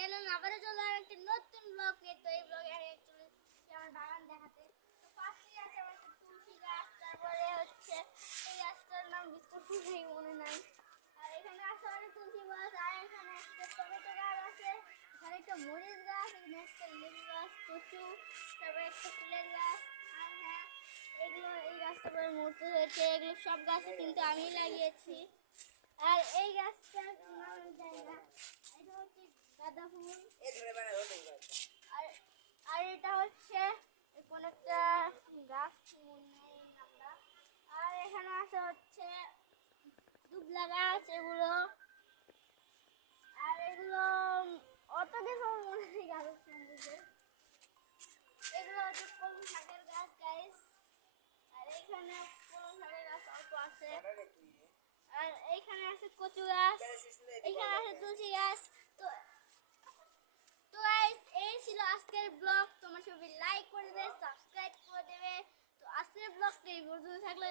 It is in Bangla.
চ্যানেল আবারও চলে আর একটা নতুন ব্লগ নিয়ে। তো এই ব্লগে আমি চলে আমার বাগান দেখাতে। তো পাশেই আছে আমার একটা তুলসী গাছ, তারপরে হচ্ছে এই গাছটার নাম বিস্কুট নেই মনে নাই। আর এখানে আছে অনেক তুলসী গাছ, আর এখানে একটা টমেটো গাছ আছে, এখানে একটা মরিচ গাছ, এখানে একটা লেবু গাছ, কচু, তারপরে একটা ফুলের গাছ। আর হ্যাঁ, এগুলো এই গাছটা পরে মূর্তি হয়েছে, এগুলো সব গাছে কিন্তু আমি লাগিয়েছি। আর এই গাছটার নাম আমি জানি না, এটা হচ্ছে গাঁদা ফুল। আর আর এটা হচ্ছে কোন একটা গাছ মনে নেই নামটা। আর এখানে আছে হচ্ছে দুবলা গাছ, এগুলো। আর এগুলো অত কিছু মনে নেই গাছের সম্বন্ধে। এগুলো হচ্ছে কলম শাকের গাছ গাইস। আর এইখানে কলম শাকের গাছ অল্প আছে। আর এইখানে আছে কচু গাছ, এইখানে আছে তুলসী গাছ। তো তো গাইস, এই ছিল আজকের ব্লগ। তোমরা সবাই লাইক করে দেবে, সাবস্ক্রাইব করে দেবে। তো আজকের ব্লগটা এই পর্যন্ত থাকলে,